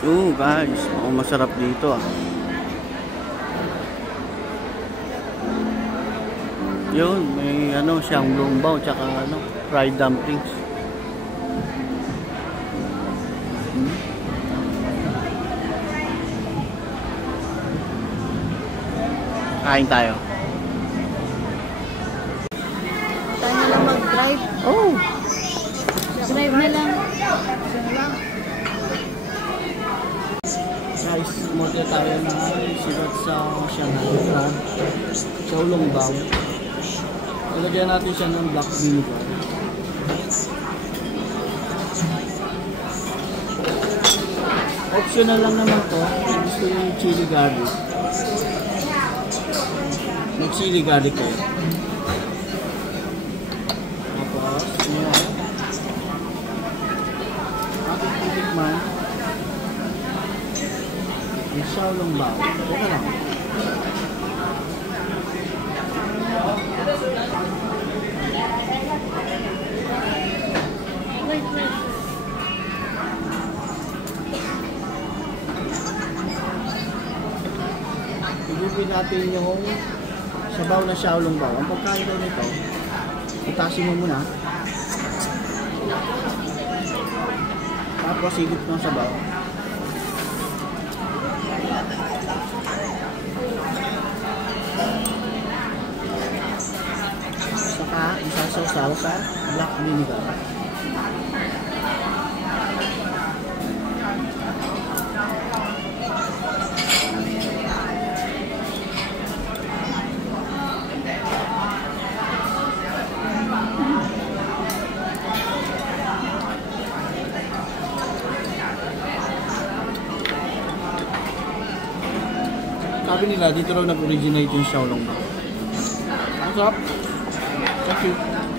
Oo guys, masarap dito ah. Yun, may ano siyang lumbaw tsaka ano, fried dumplings. Kain tayo. Tayo na lang mag-drive. Oh! Drive na lang. Guys, umorder tayo na sigat sa Shanghai crab sa Ulongbao. Ilagyan natin siya ng black vinegar. Optional lang naman to. Gusto yung chili garlic. May chili garlic kayo. Tapos, ngayon, ating titikman ang Xiaolongbao. Teka lang. Ibigay natin yung sabaw na Xiaolongbao. Ang pagkain daw nito, itasin mo muna. Tapos higit ng sabaw. Saka isasaw-saw sa black vinegar. Sabi nila, dito raw nag-originate yung Xiaolongbao. What's up? Thank you.